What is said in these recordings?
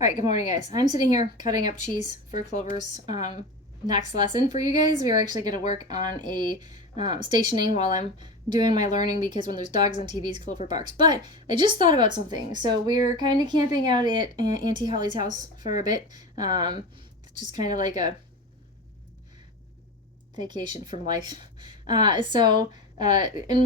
All right, good morning, guys. I'm sitting here cutting up cheese for Clover's next lesson for you guys. We are actually going to work on a stationing while I'm doing my learning because when there's dogs on TVs, Clover barks. But I just thought about something. So we're kind of camping out at Auntie Holly's house for a bit. Just kind of like a vacation from life. And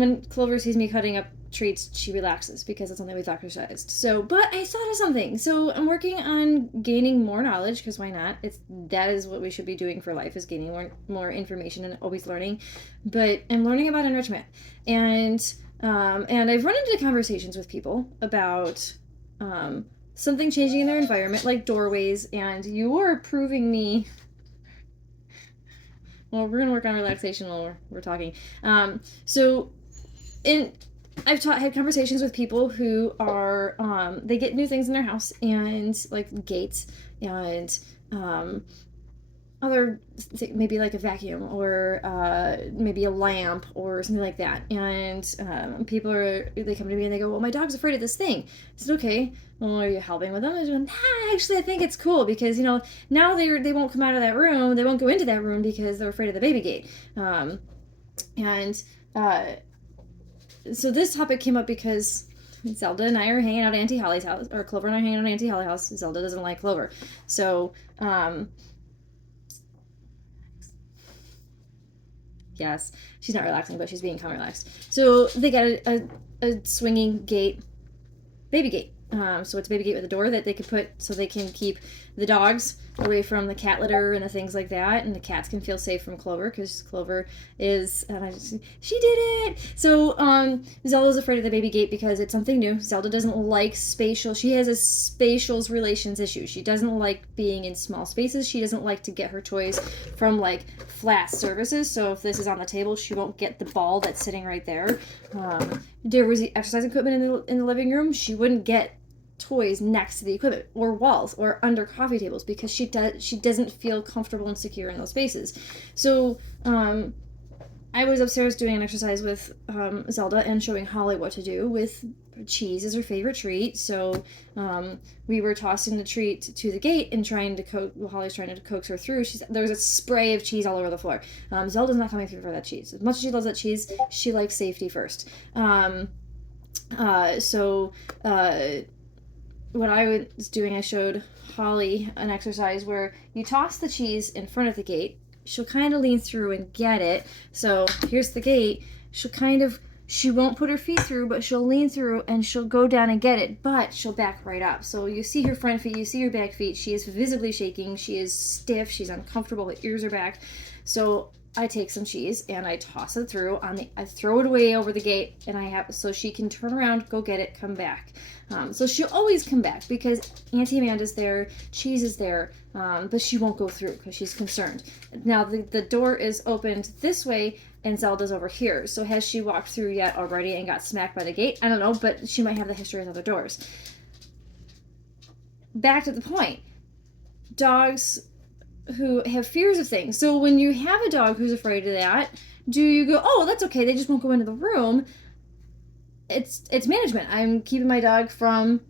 when Clover sees me cutting up treats, she relaxes because it's something we've exercised. But I thought of something. So I'm working on gaining more knowledge because why not? That is what we should be doing for life, is gaining more information and always learning. But I'm learning about enrichment, and I've run into conversations with people about something changing in their environment, like doorways, and you're proving me. Well, we're gonna work on relaxation while we're talking. So, I've had conversations with people who are they get new things in their house, and like gates and other maybe like a vacuum or maybe a lamp or something like that. And they come to me and they go, "Well, my dog's afraid of this thing." I said, "Okay, well, are you helping with them?" I said, Actually, I think it's cool because now they won't come out of that room. They won't go into that room because they're afraid of the baby gate." And so this topic came up because Zelda and I are hanging out at Auntie Holly's house, or Clover and I are hanging out at Auntie Holly's house. Zelda doesn't like Clover, so yes, she's not relaxing, but she's being calm relaxed. So they got a swinging gate, baby gate. So it's a baby gate with a door that they could put so they can keep the dogs away from the cat litter and the things like that, and the cats can feel safe from Clover because Clover is she did it. So Zelda's afraid of the baby gate because it's something new. Zelda doesn't like spatial. She has a spatial relations issue. She doesn't like being in small spaces. She doesn't like to get her toys from like flat surfaces. So if this is on the table, she won't get the ball that's sitting right there. There was the exercise equipment in the living room. She wouldn't get toys next to the equipment or walls or under coffee tables because she doesn't feel comfortable and secure in those spaces. So I was upstairs doing an exercise with Zelda and showing Holly what to do with cheese is her favorite treat. So we were tossing the treat to the gate and trying to Holly's trying to coax her through. There was a spray of cheese all over the floor. Zelda's not coming through for that cheese. As much as she loves that cheese, she likes safety first. What I was doing, I showed Holly an exercise where you toss the cheese in front of the gate. She'll kind of lean through and get it. So here's the gate. She won't put her feet through, but she'll lean through and she'll go down and get it, but she'll back right up. So you see her front feet, you see her back feet. She is visibly shaking. She is stiff. She's uncomfortable. Her ears are back. So I take some cheese and I toss it through I throw it away over the gate, and so she can turn around, go get it, come back. So she'll always come back because Auntie Amanda's there, cheese is there, but she won't go through because she's concerned. Now the door is opened this way and Zelda's over here. So has she walked through yet already and got smacked by the gate? I don't know, but she might have the history of other doors. Back to the point. Dogs who have fears of things. So when you have a dog who's afraid of that, do you go, "Oh, that's okay, they just won't go into the room"? It's management. I'm keeping my dog from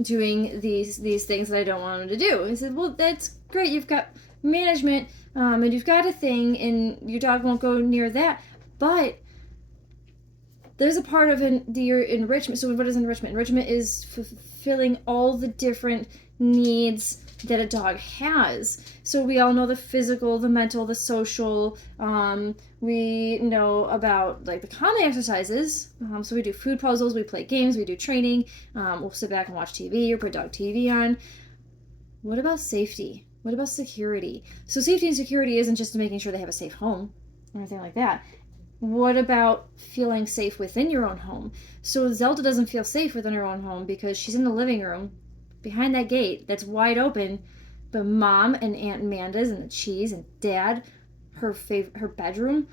doing these things that I don't want him to do. I said, "Well, that's great. You've got management, and you've got a thing, and your dog won't go near that." But there's a part of your enrichment. So what is enrichment? Enrichment is fulfilling all the different needs that a dog has. So we all know the physical, the mental, the social. We know about like the common exercises. So we do food puzzles, we play games, we do training. We'll sit back and watch TV or put dog TV on. What about safety? What about security? So safety and security isn't just making sure they have a safe home or anything like that. What about feeling safe within your own home? So Zelda doesn't feel safe within her own home because she's in the living room behind that gate that's wide open, but Mom and Aunt Amanda's and the cheese and Dad, her bedroom,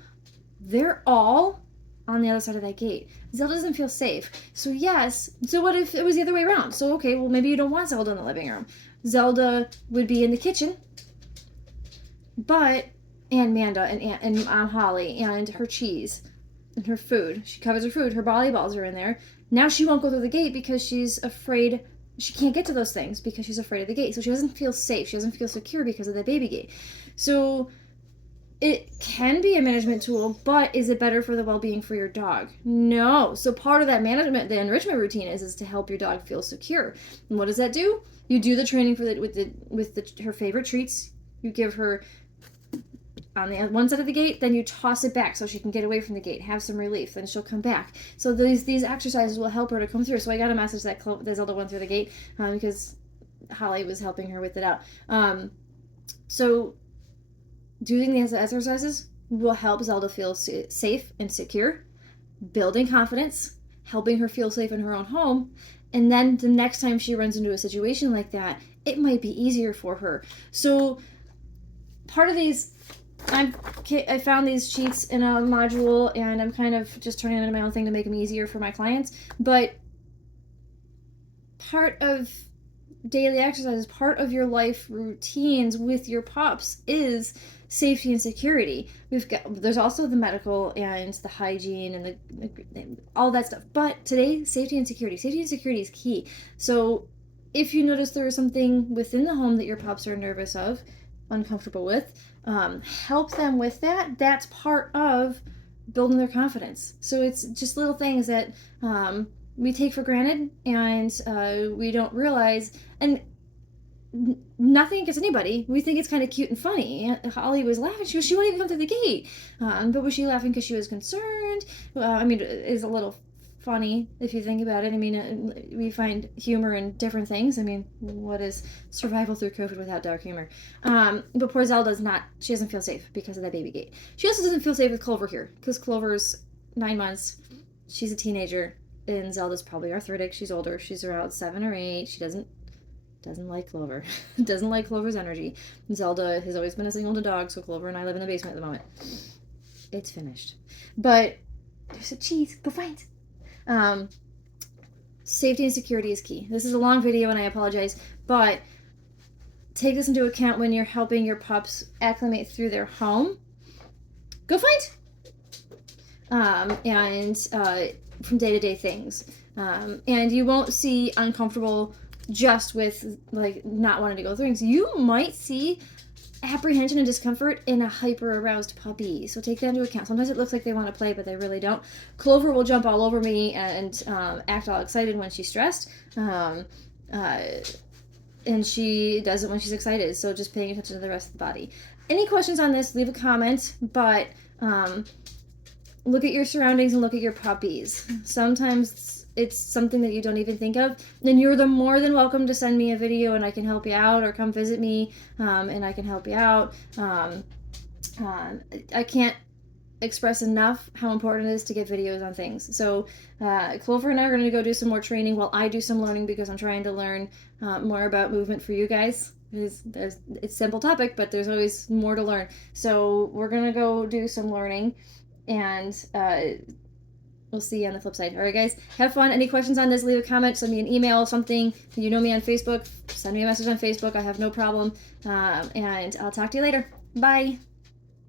they're all on the other side of that gate. Zelda doesn't feel safe. So what if it was the other way around? So okay, well maybe you don't want Zelda in the living room. Zelda would be in the kitchen, but Aunt Amanda and Mom Holly and her cheese and her food. She covers her food. Her volleyballs are in there. Now she won't go through the gate because she's afraid she can't get to those things because she's afraid of the gate. So she doesn't feel safe. She doesn't feel secure because of the baby gate. So it can be a management tool, but is it better for the well-being for your dog? No. So part of that management, the enrichment routine is to help your dog feel secure. And what does that do? You do the training for her favorite treats. You give her on the one side of the gate, then you toss it back so she can get away from the gate, have some relief, then she'll come back. So these exercises will help her to come through. So I got a message that Zelda went through the gate because Holly was helping her with it out. So doing these exercises will help Zelda feel safe and secure, building confidence, helping her feel safe in her own home. And then the next time she runs into a situation like that, it might be easier for her. So part of these, I found these sheets in a module, and I'm kind of just turning it into my own thing to make them easier for my clients. But part of daily exercises, part of your life routines with your pups is safety and security. There's also the medical and the hygiene and all that stuff. But today, safety and security is key. So if you notice there is something within the home that your pups are nervous of, uncomfortable with, help them with that. That's part of building their confidence. So it's just little things that we take for granted and we don't realize. And nothing against anybody. We think it's kind of cute and funny. Holly was laughing. She wouldn't even come through the gate. But was she laughing because she was concerned? I mean, it's a little funny if you think about it. I mean, we find humor in different things. I mean, what is survival through COVID without dark humor? But poor Zelda's not. She doesn't feel safe because of that baby gate. She also doesn't feel safe with Clover here because Clover's 9 months. She's a teenager, and Zelda's probably arthritic. She's older. She's around 7 or 8. She doesn't like Clover. Doesn't like Clover's energy. Zelda has always been a single dog, so Clover and I live in the basement at the moment. It's finished. But there's a cheese. Go find it. Safety and security is key. This is a long video and I apologize, but take this into account when you're helping your pups acclimate through their home. Go find! And from day-to-day things. And you won't see uncomfortable just with like not wanting to go through things. You might see apprehension and discomfort in a hyper-aroused puppy. So take that into account. Sometimes it looks like they want to play, but they really don't. Clover will jump all over me and act all excited when she's stressed. And she does it when she's excited. So just paying attention to the rest of the body. Any questions on this, leave a comment. But look at your surroundings and look at your puppies. Sometimes it's something that you don't even think of, then you're more than welcome to send me a video and I can help you out, or come visit me and I can help you out. I can't express enough how important it is to get videos on things. So Clover and I are going to go do some more training while I do some learning, because I'm trying to learn more about movement for you guys. It's a simple topic, but there's always more to learn. So we're going to go do some learning, and we'll see you on the flip side. All right, guys, have fun. Any questions on this, leave a comment, send me an email, something. You know me on Facebook, send me a message on Facebook. I have no problem. And I'll talk to you later. Bye.